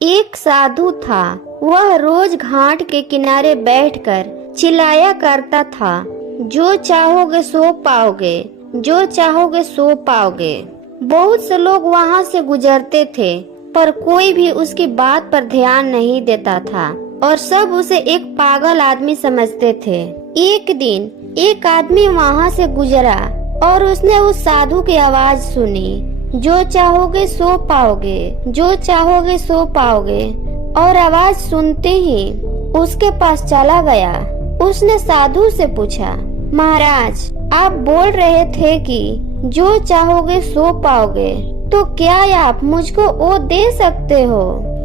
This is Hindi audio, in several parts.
एक साधु था। वह रोज घाट के किनारे बैठकर चिल्लाया करता था, जो चाहोगे सो पाओगे, जो चाहोगे सो पाओगे। बहुत से लोग वहाँ से गुजरते थे, पर कोई भी उसकी बात पर ध्यान नहीं देता था और सब उसे एक पागल आदमी समझते थे। एक दिन एक आदमी वहाँ से गुजरा और उसने उस साधु की आवाज सुनी, जो चाहोगे सो पाओगे, जो चाहोगे सो पाओगे। और आवाज सुनते ही उसके पास चला गया। उसने साधु से पूछा, महाराज, आप बोल रहे थे कि जो चाहोगे सो पाओगे, तो क्या आप मुझको वो दे सकते हो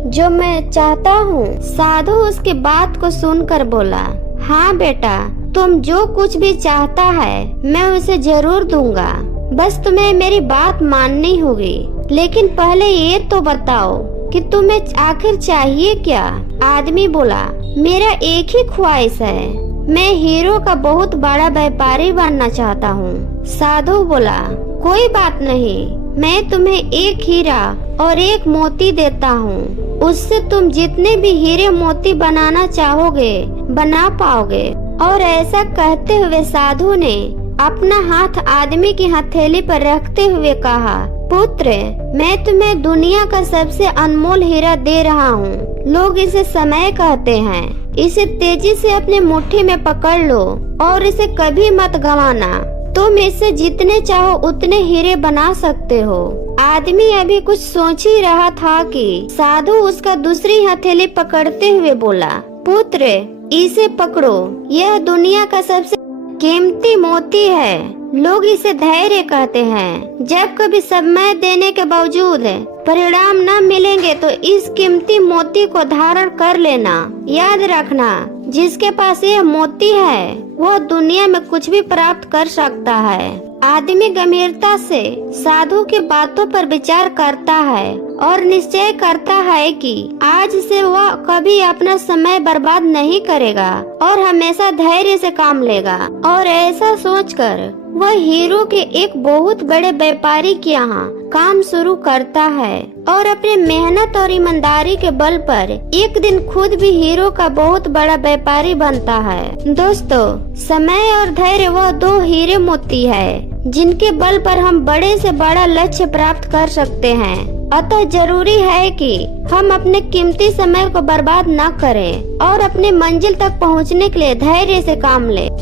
जो मैं चाहता हूँ? साधु उसकी बात को सुनकर बोला, हाँ बेटा, तुम जो कुछ भी चाहता है मैं उसे जरूर दूंगा, बस तुम्हें मेरी बात माननी होगी। लेकिन पहले ये तो बताओ कि तुम्हें आखिर चाहिए क्या? आदमी बोला, मेरा एक ही ख्वाहिश है, मैं हीरो का बहुत बड़ा व्यापारी बनना चाहता हूँ। साधु बोला, कोई बात नहीं, मैं तुम्हें एक हीरा और एक मोती देता हूँ, उससे तुम जितने भी हीरे मोती बनाना चाहोगे बना पाओगे। और ऐसा कहते हुए साधु ने अपना हाथ आदमी की हथेली पर रखते हुए कहा, पुत्र, मैं तुम्हें दुनिया का सबसे अनमोल हीरा दे रहा हूँ। लोग इसे समय कहते हैं। इसे तेजी से अपनी मुट्ठी में पकड़ लो और इसे कभी मत गंवाना। तुम इससे जितने चाहो उतने हीरे बना सकते हो। आदमी अभी कुछ सोच ही रहा था कि साधु उसका दूसरी हथेली पकड़ते हुए बोला, पुत्र, इसे पकड़ो, यह दुनिया का सबसे कीमती मोती है। लोग इसे धैर्य कहते हैं। जब कभी समय देने के बावजूद परिणाम न मिलेंगे तो इस कीमती मोती को धारण कर लेना। याद रखना, जिसके पास यह मोती है वो दुनिया में कुछ भी प्राप्त कर सकता है। आदमी गंभीरता से साधु की बातों पर विचार करता है और निश्चय करता है कि आज से वह कभी अपना समय बर्बाद नहीं करेगा और हमेशा धैर्य से काम लेगा। और ऐसा सोचकर वह हीरो के एक बहुत बड़े व्यापारी के यहाँ काम शुरू करता है और अपने मेहनत और ईमानदारी के बल पर एक दिन खुद भी हीरो का बहुत बड़ा व्यापारी बनता है। दोस्तों, समय और धैर्य वह दो हीरे मोती है जिनके बल पर हम बड़े से बड़ा लक्ष्य प्राप्त कर सकते हैं। अतः जरूरी है कि हम अपने कीमती समय को बर्बाद न करें और अपनी मंजिल तक पहुंचने के लिए धैर्य से काम लें।